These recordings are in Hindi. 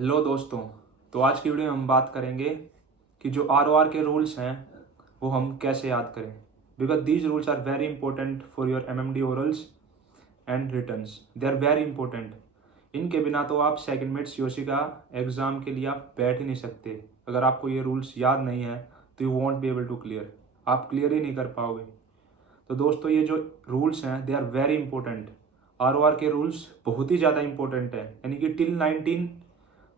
हेलो दोस्तों। तो आज की वीडियो में हम बात करेंगे कि जो आर के रूल्स हैं वो हम कैसे याद करें। Because these rules are very important for your MMD orals and returns. They are very important. इनके बिना तो आप सेकंड मेट COC का एग्ज़ाम के लिए आप बैठ ही नहीं सकते। अगर आपको ये रूल्स याद नहीं है तो you won't be able to clear. आप क्लियर ही नहीं कर पाओगे। तो दोस्तों ये जो रूल्स हैं दे आर वेरी इंपॉर्टेंट। आर के रूल्स बहुत ही ज़्यादा इंपॉर्टेंट है। यानी कि टिल 19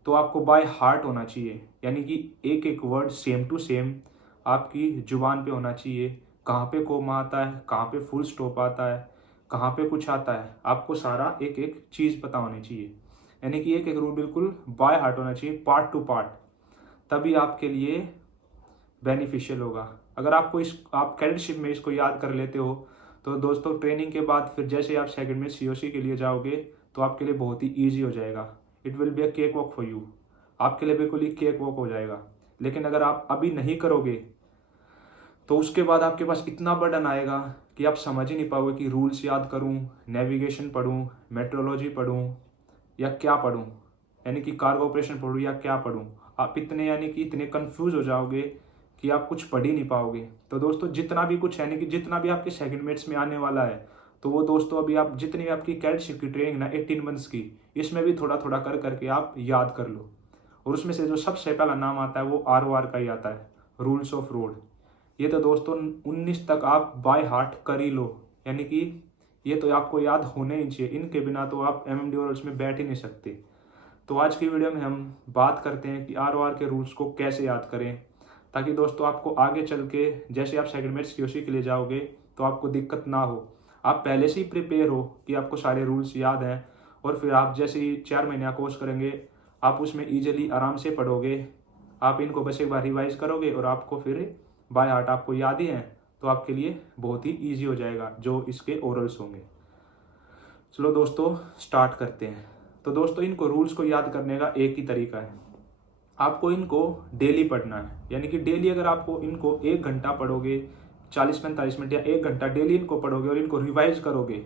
तो आपको बाय हार्ट होना चाहिए। यानी कि एक एक वर्ड सेम टू सेम आपकी जुबान पे होना चाहिए। कहाँ पे कोमा आता है, कहाँ पे फुल स्टॉप आता है, कहाँ पे कुछ आता है, आपको सारा एक एक चीज़ पता होनी चाहिए। यानी कि एक एक रूल बिल्कुल बाय हार्ट होना चाहिए, पार्ट टू पार्ट। तभी आपके लिए बेनिफिशियल होगा। अगर आप कैडेटशिप में इसको याद कर लेते हो तो दोस्तों ट्रेनिंग के बाद फिर जैसे आप सेकंड में COC के लिए जाओगे तो आपके लिए बहुत ही ईजी हो जाएगा। It will be a cake walk for you. आपके लिए बिल्कुल ही केक वॉक हो जाएगा। लेकिन अगर आप अभी नहीं करोगे तो उसके बाद आपके पास इतना बर्डन आएगा कि आप समझ ही नहीं पाओगे कि रूल्स याद करूं, नेविगेशन पढूं, मेट्रोलॉजी पढूं या क्या पढूं, यानी कि कार्गो ऑपरेशन पढूं या क्या पढूं। आप इतने यानी कि इतने कंफ्यूज हो जाओगे कि आप कुछ पढ़ ही नहीं पाओगे। तो दोस्तों जितना भी कुछ यानी कि जितना भी आपके सेकंड मेट्स में आने वाला है तो वो दोस्तों अभी आप जितनी भी आपकी कैडेटशिप की ट्रेनिंग ना 18 मंथ्स की, इसमें भी थोड़ा थोड़ा कर करके आप याद कर लो। और उसमें से जो सबसे पहला नाम आता है वो ROR का ही आता है, रूल्स ऑफ रोड। ये तो दोस्तों 19 तक आप बाय हार्ट कर ही लो। यानी कि ये तो आपको याद होने ही चाहिए। इनके बिना तो आप MMD ओरल्स में बैठ ही नहीं सकते। तो आज की वीडियो में हम बात करते हैं कि ROR के रूल्स को कैसे याद करें, ताकि दोस्तों आपको आगे चल के जैसे आप सेकंड मेट COC के लिए जाओगे तो आपको दिक्कत ना हो। आप पहले से ही प्रिपेयर हो कि आपको सारे रूल्स याद हैं, और फिर आप जैसे ही 4 महीने का कोर्स करेंगे आप उसमें ईजिली आराम से पढ़ोगे। आप इनको बस एक बार रिवाइज करोगे और आपको फिर बाय हार्ट आपको याद ही है, तो आपके लिए बहुत ही ईजी हो जाएगा जो इसके ओरल्स होंगे। चलो दोस्तों स्टार्ट करते हैं। तो दोस्तों इनको रूल्स को याद करने का एक ही तरीका है, आपको इनको डेली पढ़ना है। यानी कि डेली अगर आपको इनको 1 घंटा पढ़ोगे, 40-45 मिनट या 1 घंटा डेली इनको पढ़ोगे और इनको रिवाइज करोगे,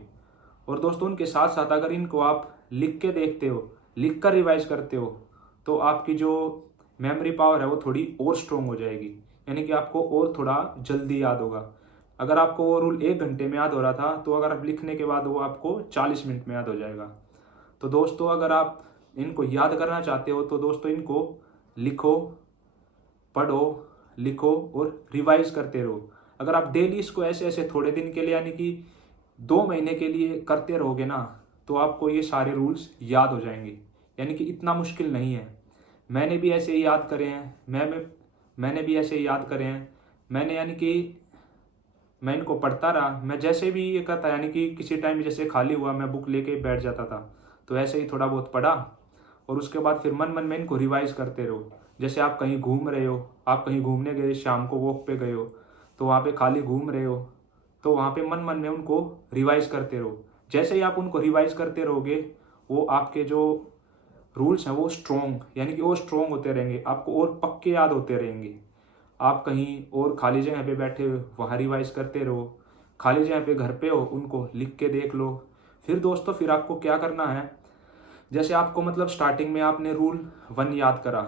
और दोस्तों उनके साथ साथ अगर इनको आप लिख के देखते हो, लिख कर रिवाइज करते हो, तो आपकी जो मेमोरी पावर है वो थोड़ी और स्ट्रोंग हो जाएगी। यानी कि आपको और थोड़ा जल्दी याद होगा। अगर आपको वो रूल 1 घंटे में याद हो रहा था तो अगर आप लिखने के बाद वो आपको 40 मिनट में याद हो जाएगा। तो दोस्तों अगर आप इनको याद करना चाहते हो तो दोस्तों इनको लिखो, पढ़ो, लिखो और रिवाइज करते रहो। अगर आप डेली इसको ऐसे ऐसे थोड़े दिन के लिए यानी कि 2 महीने के लिए करते रहोगे ना तो आपको ये सारे रूल्स याद हो जाएंगे। यानी कि इतना मुश्किल नहीं है। मैंने भी ऐसे ही याद करे हैं। मैंने भी ऐसे ही याद करे हैं। मैंने यानी कि मैं इनको पढ़ता रहा। मैं जैसे भी ये करता यानी कि किसी टाइम जैसे खाली हुआ मैं बुक लेके बैठ जाता था, तो ऐसे ही थोड़ा बहुत पढ़ा और उसके बाद फिर मन मन में इनको रिवाइज करते रहो। जैसे आप कहीं घूम रहे हो, आप कहीं घूमने गए, शाम को वॉक पे गए हो, तो वहाँ पे खाली घूम रहे हो, तो वहाँ पे मन मन में उनको रिवाइज करते रहो। जैसे ही आप उनको रिवाइज करते रहोगे वो आपके जो रूल्स हैं वो स्ट्रॉन्ग यानी कि वो स्ट्रॉन्ग होते रहेंगे, आपको और पक्के याद होते रहेंगे। आप कहीं और खाली जगह पे बैठे हो वहाँ रिवाइज करते रहो, खाली जगह पे घर पे हो उनको लिख के देख लो। फिर दोस्तों फिर आपको क्या करना है, जैसे आपको मतलब स्टार्टिंग में आपने रूल 1 याद करा,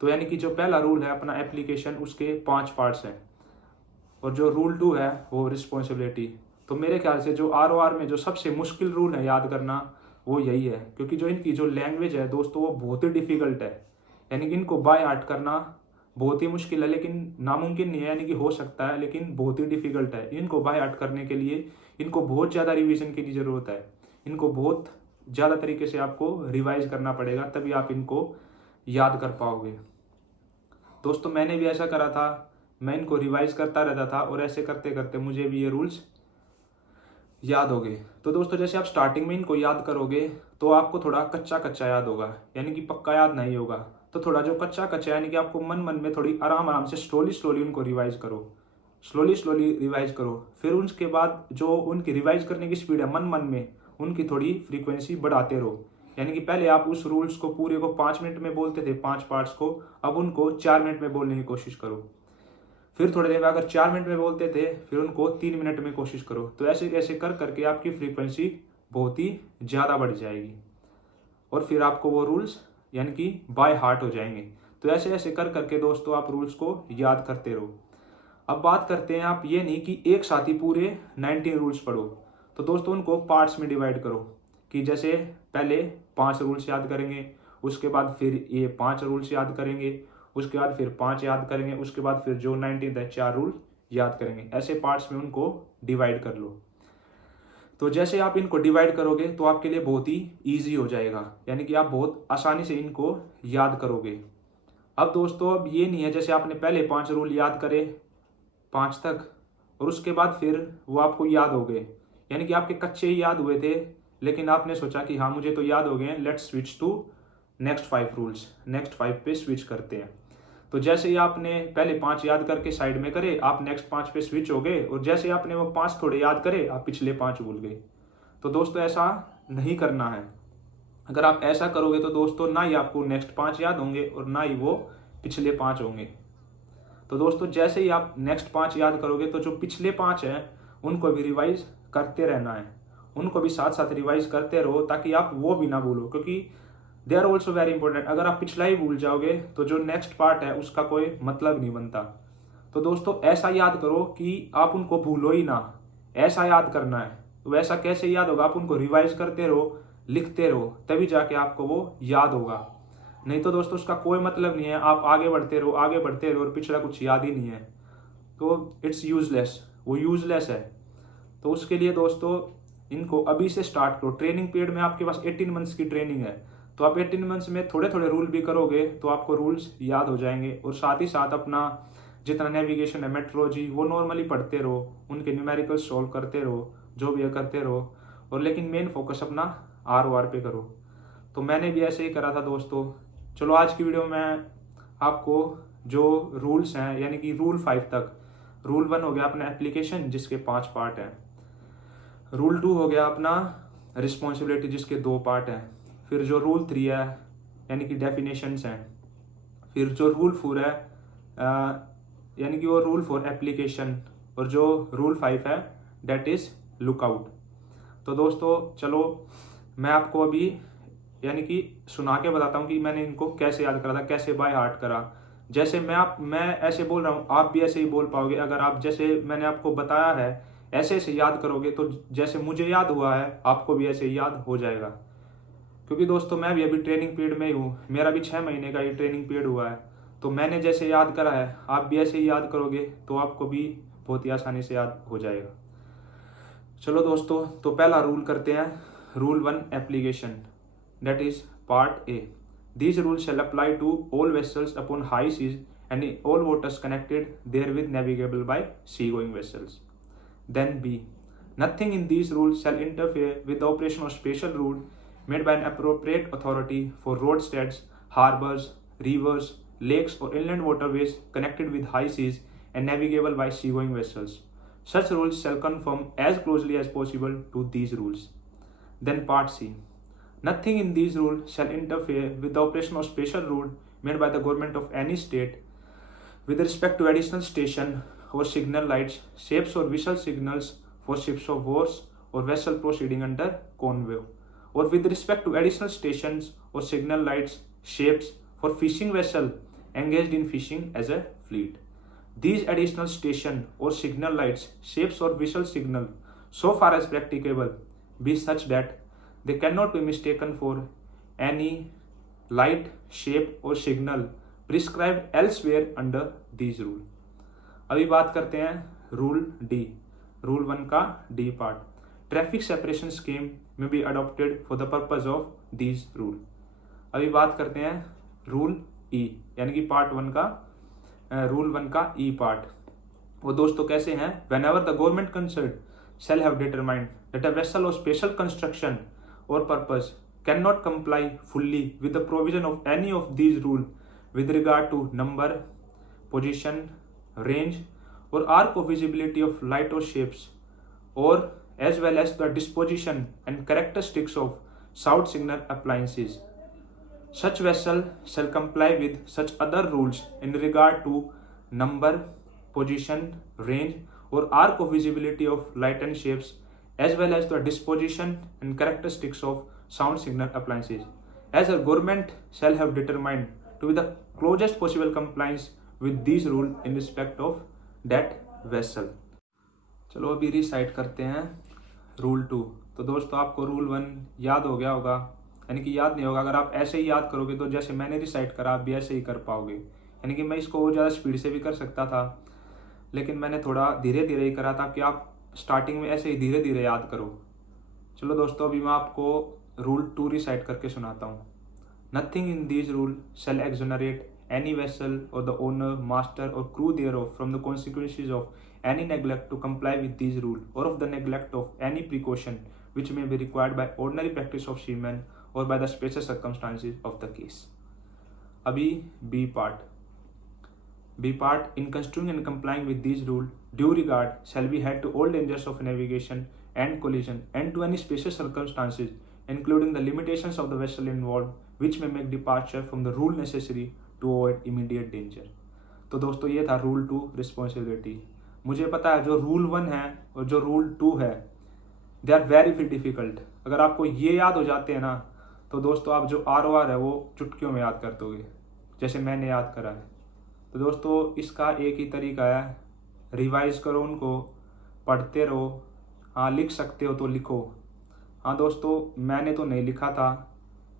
तो यानी कि जो पहला रूल है अपना एप्लीकेशन उसके 5 पार्ट्स हैं, और जो रूल 2 है वो रिस्पॉन्सिबिलिटी। तो मेरे ख्याल से जो ROR में जो सबसे मुश्किल रूल है याद करना वो यही है, क्योंकि जो इनकी जो लैंग्वेज है दोस्तों वो बहुत ही डिफिकल्ट है। यानी कि इनको बाय हार्ट करना बहुत ही मुश्किल है, लेकिन नामुमकिन नहीं है। यानी कि हो सकता है लेकिन बहुत ही डिफिकल्ट है। इनको बाय हार्ट करने के लिए इनको बहुत ज़्यादा रिवीजन की ज़रूरत है। इनको बहुत ज़्यादा तरीके से आपको रिवाइज करना पड़ेगा, तभी आप इनको याद कर पाओगे। दोस्तों मैंने भी ऐसा करा था, मैं इनको रिवाइज करता रहता था और ऐसे करते करते मुझे भी ये रूल्स याद हो गए। तो दोस्तों जैसे आप स्टार्टिंग में इनको याद करोगे तो आपको थोड़ा कच्चा कच्चा याद होगा, यानी कि पक्का याद नहीं होगा। तो थोड़ा जो कच्चा कच्चा यानी कि आपको मन मन में थोड़ी आराम आराम से स्लोली स्लोली उनको रिवाइज करो, स्लोली स्लोली रिवाइज करो। फिर उसके बाद जो उनकी रिवाइज करने की स्पीड है मन मन में उनकी थोड़ी फ्रीक्वेंसी बढ़ाते रहो। यानी कि पहले आप उस रूल्स को पूरे को 5 मिनट में बोलते थे, 5 पार्ट्स को, अब उनको 4 मिनट में बोलने की कोशिश करो। फिर थोड़ी देर में अगर 4 मिनट में बोलते थे फिर उनको 3 मिनट में कोशिश करो। तो ऐसे ऐसे कर करके आपकी फ्रीक्वेंसी बहुत ही ज़्यादा बढ़ जाएगी और फिर आपको वो रूल्स यानी कि बाय हार्ट हो जाएंगे। तो ऐसे ऐसे कर करके दोस्तों आप रूल्स को याद करते रहो। अब बात करते हैं, आप ये नहीं कि एक साथ ही पूरे 19 रूल्स पढ़ो। तो दोस्तों उनको पार्ट्स में डिवाइड करो कि जैसे पहले 5 रूल्स याद करेंगे, उसके बाद फिर ये 5 रूल्स याद करेंगे, उसके बाद फिर 5 याद करेंगे, उसके बाद फिर जो 19 है 4 रूल याद करेंगे। ऐसे पार्ट्स में उनको डिवाइड कर लो। तो जैसे आप इनको डिवाइड करोगे तो आपके लिए बहुत ही ईजी हो जाएगा, यानी कि आप बहुत आसानी से इनको याद करोगे। अब दोस्तों अब ये नहीं है जैसे आपने पहले 5 रूल याद करे 5 तक और उसके बाद फिर वो आपको याद हो गए, यानी कि आपके कच्चे ही याद हुए थे, लेकिन आपने सोचा कि हाँ मुझे तो याद हो गए हैं, let's switch to next 5 rules, next 5 पे स्विच करते हैं। तो जैसे ही आपने पहले 5 याद करके साइड में करे, आप नेक्स्ट 5 पे स्विच हो गए, और जैसे आपने वो 5 थोड़े याद करे, आप पिछले 5 भूल गए। तो दोस्तों ऐसा नहीं करना है। अगर आप ऐसा करोगे तो दोस्तों ना ही आपको नेक्स्ट 5 याद होंगे और ना ही वो पिछले 5 होंगे। तो दोस्तों जैसे ही आप नेक्स्ट 5 याद करोगे तो जो पिछले 5 हैं उनको भी रिवाइज करते रहना है, उनको भी साथ साथ रिवाइज करते रहो ताकि आप वो भी ना भूलो, क्योंकि they are also very important. अगर आप पिछला ही भूल जाओगे तो जो नेक्स्ट पार्ट है उसका कोई मतलब नहीं बनता। तो दोस्तों ऐसा याद करो कि आप उनको भूलो ही ना, ऐसा याद करना है। तो वैसा कैसे याद होगा, आप उनको रिवाइज करते रहो, लिखते रहो, तभी जाके आपको वो याद होगा। नहीं तो दोस्तों उसका कोई मतलब नहीं है, आप आगे बढ़ते रहो आगे बढ़ते रहो और पिछला कुछ याद ही नहीं है, तो इट्स यूजलेस, वो यूजलेस है। तो उसके लिए दोस्तों इनको अभी से स्टार्ट करो। ट्रेनिंग पीरियड में आपके पास 18 मंथ्स की ट्रेनिंग है, तो आप 18 मंथ्स में थोड़े थोड़े रूल भी करोगे तो आपको रूल्स याद हो जाएंगे। और साथ ही साथ अपना जितना नेविगेशन है, मेट्रोलॉजी, वो नॉर्मली पढ़ते रहो, उनके न्यूमेरिकल्स सॉल्व करते रहो, जो भी है करते रहो, और लेकिन मेन फोकस अपना ROR पे करो। तो मैंने भी ऐसे ही करा था दोस्तों। चलो आज की वीडियो में आपको जो रूल्स हैं, यानी कि रूल 5 तक, रूल 1 हो गया अपना एप्लीकेशन जिसके 5 पार्ट हैं, रूल 2 हो गया अपना रिस्पॉन्सिबिलिटी जिसके 2 पार्ट हैं, फिर जो रूल 3 है यानी कि डेफिनेशंस हैं, फिर जो रूल 4 है यानी कि वो रूल 4 एप्लीकेशन, और जो रूल 5 है डेट इज लुकआउट। तो दोस्तों चलो मैं आपको अभी यानी कि सुना के बताता हूँ कि मैंने इनको कैसे याद करा था, कैसे बाय हार्ट करा। जैसे मैं ऐसे बोल रहा हूँ, आप भी ऐसे ही बोल पाओगे। अगर आप जैसे मैंने आपको बताया है ऐसे ऐसे याद करोगे तो जैसे मुझे याद हुआ है आपको भी ऐसे याद हो जाएगा। क्योंकि दोस्तों मैं भी अभी ट्रेनिंग पीरियड में ही हूँ, मेरा भी 6 महीने का ये ट्रेनिंग पीरियड हुआ है। तो मैंने जैसे याद करा है आप भी ऐसे ही याद करोगे तो आपको भी बहुत ही आसानी से याद हो जाएगा। चलो दोस्तों तो पहला रूल करते हैं, rule 1 application, that is part A. These rules shall apply to all vessels upon high seas and all waters connected therewith navigable by sea-going vessels. Then B. Nothing in these rules shall interfere with the operation of special route made by an appropriate authority for roadsteads, harbors, rivers, lakes or inland waterways connected with high seas and navigable by sea-going vessels. Such rules shall conform as closely as possible to these rules. Then part C. Nothing in these rules shall interfere with the operation of special route made by the government of any state with respect to additional station or signal lights, shapes or visual signals for ships of war or vessel proceeding under convoy, or with respect to additional stations or signal lights, shapes for fishing vessel engaged in fishing as a fleet. These additional station or signal lights, shapes or visual signal, so far as practicable, be such that they cannot be mistaken for any light, shape or signal prescribed elsewhere under these rule. अभी बात करते हैं रूल D, रूल 1 का D part, traffic separation scheme में be adopted for the purpose of these rule. अभी बात करते हैं रूल E यानी कि पार्ट 1 का रूल 1 का E पार्ट। वो दोस्तों कैसे हैं, whenever the government concerned shall have determined that a vessel of special construction or purpose cannot comply fully with the provision of any of these rules with regard to number, position, range or arc of visibility of light or shapes, or as well as the disposition and characteristics of sound signal appliances. Such vessel shall comply with such other rules in regard to number, position, range or arc of visibility of light and shapes, as well as the disposition and characteristics of sound signal appliances, as a government shall have determined to be the closest possible compliance with this rule in respect of that vessel. चलो अभी रिसाइट करते हैं रूल 2। तो दोस्तों आपको रूल 1 याद हो गया होगा, यानी कि याद नहीं होगा। अगर आप ऐसे ही याद करोगे तो जैसे मैंने रिसाइट करा आप भी ऐसे ही कर पाओगे। यानी कि मैं इसको और ज़्यादा स्पीड से भी कर सकता था, लेकिन मैंने थोड़ा धीरे धीरे ही करा था कि आप स्टार्टिंग में ऐसे ही धीरे धीरे याद करो। चलो दोस्तों अभी मैं आपको रूल 2 रिसाइट करके सुनाता हूँ। Nothing in this rule shall exonerate any vessel or the owner, master or crew thereof from the consequences of any neglect to comply with these rules or of the neglect of any precaution which may be required by ordinary practice of seamen or by the special circumstances of the case. अभी B part. In construing and complying with these rules, due regard shall be had to all dangers of navigation and collision and to any special circumstances, including the limitations of the vessel involved, which may make departure from the rule necessary to avoid immediate danger. तो दोस्तों ये था रूल 2 रिस्पॉन्सिबिलिटी। मुझे पता है जो रूल 1 है और जो रूल 2 है दे आर वेरी डिफिकल्ट। अगर आपको ये याद हो जाते हैं ना तो दोस्तों आप जो ROR है वो चुटकियों में याद कर दोगे, जैसे मैंने याद करा है। तो दोस्तों इसका एक ही तरीका है, रिवाइज करो उनको, पढ़ते रहो। हाँ लिख सकते हो तो लिखो। हाँ दोस्तों मैंने तो नहीं लिखा था,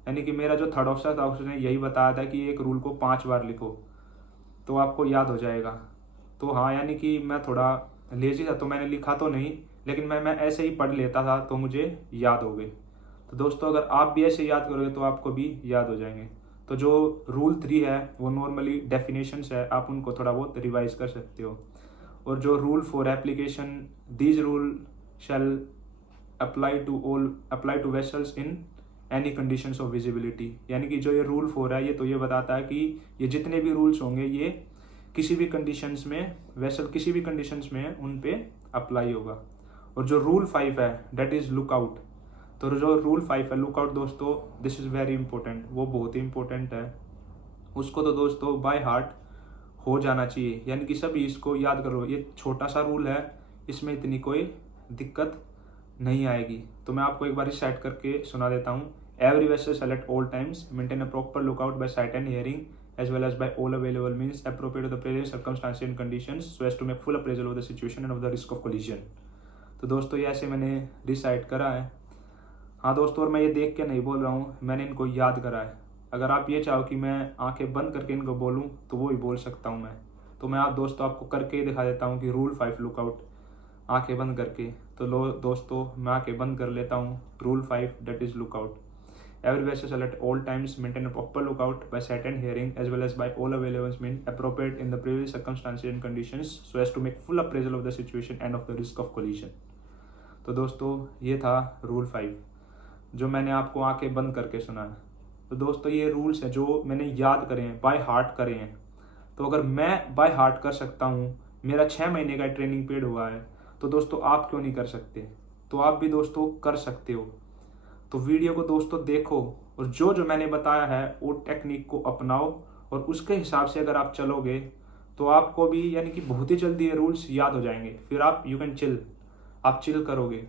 यानी कि मेरा जो थर्ड ऑप्शन था उसने यही बताया था कि एक रूल को 5 बार लिखो तो आपको याद हो जाएगा। तो हाँ यानी कि मैं थोड़ा लेजी था तो मैंने लिखा तो नहीं, लेकिन मैं ऐसे ही पढ़ लेता था तो मुझे याद हो गए। तो दोस्तों अगर आप भी ऐसे याद करोगे तो आपको भी याद हो जाएंगे। तो जो रूल 3 है वो नॉर्मली डेफिनेशंस है, आप उनको थोड़ा बहुत रिवाइज कर सकते हो। और जो rule 4 application, these rule shall apply to vessels in any conditions of visibility. यानी कि जो ये रूल 4 है ये तो ये बताता है कि ये जितने भी रूल्स होंगे ये किसी भी कंडीशंस में, वेसल किसी भी कंडीशंस में उन पे अप्लाई होगा। और जो रूल 5 है दैट इज लुकआउट। तो जो रूल 5 है लुकआउट दोस्तों दिस इज़ वेरी इंपॉर्टेंट, वो बहुत ही इंपॉर्टेंट है। उसको तो दोस्तों बाय हार्ट हो जाना चाहिए, यानी कि सभी इसको याद करो। ये छोटा सा रूल है, इसमें इतनी कोई दिक्कत नहीं आएगी। तो मैं आपको एक बार रिसाइट करके सुना देता हूँ। Every vessel shall at all times maintain a proper lookout by sight and hearing as well as by all available means appropriate to the present circumstances and conditions so as to make full appraisal of the situation and of the risk of collision। तो दोस्तों ये ऐसे मैंने रिसाइट करा है। हाँ दोस्तों और मैं ये देख के नहीं बोल रहा हूँ, मैंने इनको याद करा है। अगर आप ये चाहो कि मैं आंखें बंद करके इनको बोलूँ तो वो ही बोल सकता हूँ मैं। तो मैं आप दोस्तों आपको करके ही दिखा देता हूँ कि रूल 5 लुकआउट आंखें बंद करके। तो लो दोस्तों मैं आंखें बंद कर लेता हूँ। Rule 5 that is lookout. Every vessel shall at all times maintain a proper lookout by sight and hearing as well as by all available means appropriate in the previous circumstances and conditions so as to make full appraisal of the situation and of the risk of collision। तो दोस्तों ये था रूल 5 जो मैंने आपको आंखें बंद करके सुना है। तो दोस्तों ये रूल्स हैं जो मैंने याद करे हैं, बाय हार्ट करे हैं। तो अगर मैं बाय हार्ट कर सकता हूँ, मेरा 6 महीने का ट्रेनिंग पीरियड हुआ है, तो दोस्तों आप क्यों नहीं कर सकते? तो आप भी दोस्तों कर सकते हो। तो वीडियो को दोस्तों देखो और जो जो मैंने बताया है वो टेक्निक को अपनाओ और उसके हिसाब से अगर आप चलोगे तो आपको भी यानी कि बहुत ही जल्दी ये रूल्स याद हो जाएंगे। फिर आप यू कैन चिल, आप चिल करोगे,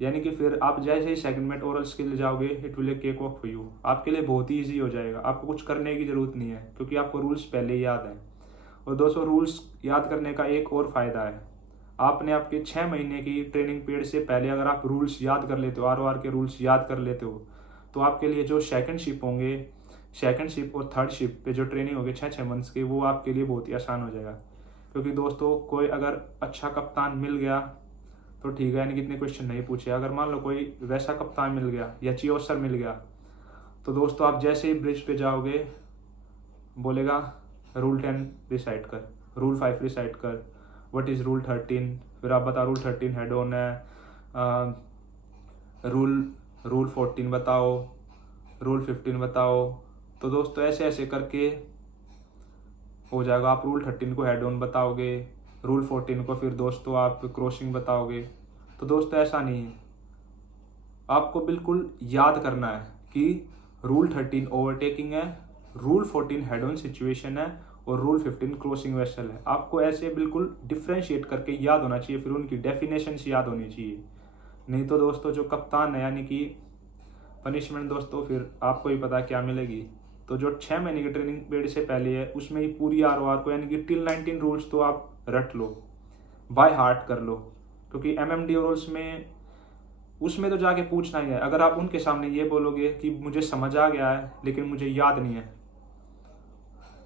यानी कि फिर आप जैसे ही सेकंड में ओरल स्किल जाओगे it will cake walk for you. आपके लिए बहुत ही ईजी हो जाएगा, आपको कुछ करने की ज़रूरत नहीं है क्योंकि आपको रूल्स पहले ही याद हैं। और दोस्तों रूल्स याद करने का एक और फ़ायदा है, आपने आपके 6 महीने की ट्रेनिंग पीरियड से पहले अगर आप रूल्स याद कर लेते हो, ROR के रूल्स याद कर लेते हो, तो आपके लिए जो सेकंड शिप होंगे, सेकंड शिप और थर्ड शिप पे जो ट्रेनिंग होगी 6 मंथ्स की, वो आपके लिए बहुत ही आसान हो जाएगा। क्योंकि दोस्तों कोई अगर अच्छा कप्तान मिल गया तो ठीक है, यानी कि इतने क्वेश्चन नहीं पूछे। अगर मान लो कोई वैसा कप्तान मिल गया या चीफ ऑफिसर मिल गया तो दोस्तों आप जैसे ही ब्रिज पे जाओगे बोलेगा रूल 10 रिसाइट कर, रूल 5 रिसाइट कर, व्हाट इज़ रूल 13, फिर आप बता रूल 13 हेड ऑन है, रूल 14 बताओ, रूल 15 बताओ। तो दोस्तों ऐसे ऐसे करके हो जाएगा। आप रूल 13 को हेड ऑन बताओगे, रूल 14 को फिर दोस्तों आप क्रॉसिंग बताओगे। तो दोस्तों ऐसा नहीं है, आपको बिल्कुल याद करना है कि रूल 13 ओवरटेकिंग है, रूल 14 हेड ऑन सिचुएशन है और रूल 15 क्रॉसिंग वेसल है। आपको ऐसे बिल्कुल डिफ्रेंशिएट करके याद होना चाहिए, फिर उनकी डेफिनेशंस याद होनी चाहिए। नहीं तो दोस्तों जो कप्तान है यानी कि पनिशमेंट दोस्तों फिर आपको ही पता क्या मिलेगी। तो जो 6 महीने की ट्रेनिंग पीरियड से पहले है उसमें ही पूरी ROR को यानी कि टिल 19 रूल्स तो आप रट लो, बाय हार्ट कर लो, क्योंकि MMD रूल्स में उसमें तो जाके पूछना ही है। अगर आप उनके सामने ये बोलोगे कि मुझे समझ आ गया है लेकिन मुझे याद नहीं है,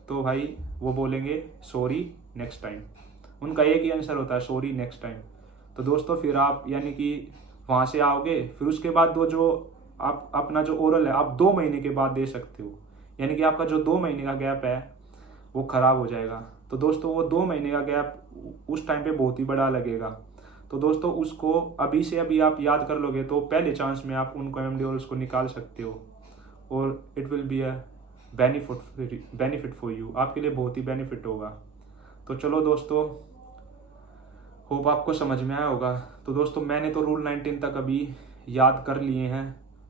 तो भाई वो बोलेंगे सॉरी नेक्स्ट टाइम। उनका एक ही आंसर होता है, सॉरी नेक्स्ट टाइम। तो दोस्तों फिर आप यानी कि वहाँ से आओगे, फिर उसके बाद वो जो आप अपना जो ओरल है आप 2 महीने के बाद दे सकते हो, यानी कि आपका जो 2 महीने का गैप है वो खराब हो जाएगा। तो दोस्तों वो 2 महीने का गैप उस टाइम पे बहुत ही बड़ा लगेगा। तो दोस्तों उसको अभी से अभी आप याद कर लोगे तो पहले चांस में आप उनको MMD ओरल्स को निकाल सकते हो, और it will be a benefit for you, आपके लिए बहुत ही बेनिफिट होगा। तो चलो दोस्तों, होप आपको समझ में आया होगा। तो दोस्तों मैंने तो रूल 19 तक अभी याद कर लिए हैं,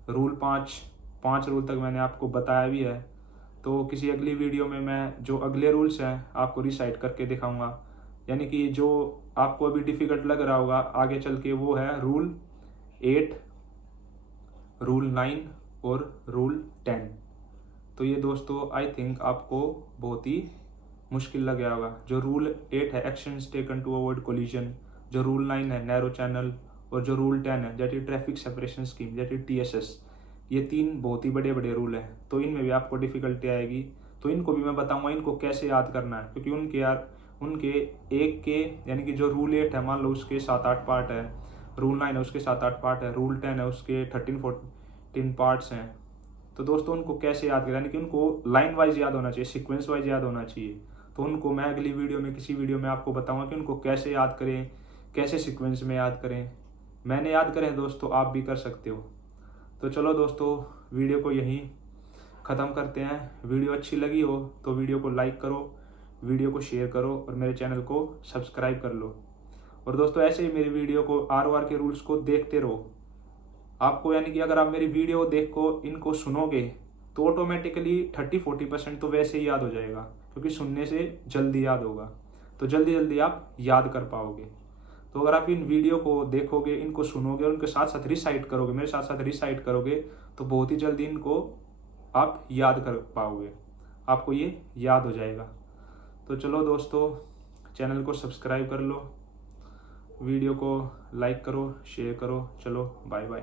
रूल 5 रूल तक मैंने आपको बताया भी है। तो किसी अगली वीडियो में मैं जो अगले रूल्स हैं आपको रिसाइट करके दिखाऊंगा, यानी कि जो आपको अभी डिफ़िकल्ट लग रहा होगा आगे चल के वो है रूल 8, रूल 9 और रूल 10। तो ये दोस्तों आई थिंक आपको बहुत ही मुश्किल लग गया होगा। जो रूल 8 है actions taken to avoid collision, जो रूल 9 है नैरो चैनल, और जो रूल 10 है that is traffic separation scheme that is TSS, ये 3 बहुत ही बड़े बड़े रूल हैं। तो इनमें भी आपको डिफिकल्टी आएगी, तो इनको भी मैं बताऊंगा इनको कैसे याद करना है, क्योंकि उनके एक के यानी कि जो रूल 8 है मान लो उसके 7-8 पार्ट है, रूल 9 है उसके 7-8 पार्ट है, रूल 10 है उसके 13-14 पार्ट्स हैं। तो दोस्तों उनको कैसे याद करें, यानी कि उनको लाइन वाइज याद होना चाहिए, सीक्वेंस वाइज याद होना चाहिए। तो उनको मैं अगली वीडियो में किसी वीडियो में आपको बताऊंगा कि उनको कैसे याद करें, कैसे सीक्वेंस में याद करें। मैंने याद करें दोस्तों, आप भी कर सकते हो। तो चलो दोस्तों वीडियो को यहीं ख़त्म करते हैं। वीडियो अच्छी लगी हो तो वीडियो को लाइक करो, वीडियो को शेयर करो और मेरे चैनल को सब्सक्राइब कर लो। और दोस्तों ऐसे ही मेरी वीडियो को ROR के रूल्स को देखते रहो। आपको यानी कि अगर आप मेरी वीडियो इनको सुनोगे तो ऑटोमेटिकली 30-40% तो वैसे ही याद हो जाएगा, क्योंकि सुनने से जल्दी याद होगा, तो जल्दी जल्दी आप याद कर पाओगे। तो अगर आप इन वीडियो को देखोगे, इनको सुनोगे और उनके साथ साथ रिसाइट करोगे, मेरे साथ साथ रिसाइट करोगे, तो बहुत ही जल्दी इनको आप याद कर पाओगे, आपको ये याद हो जाएगा। तो चलो दोस्तों चैनल को सब्सक्राइब कर लो, वीडियो को लाइक करो, शेयर करो। चलो बाय बाय।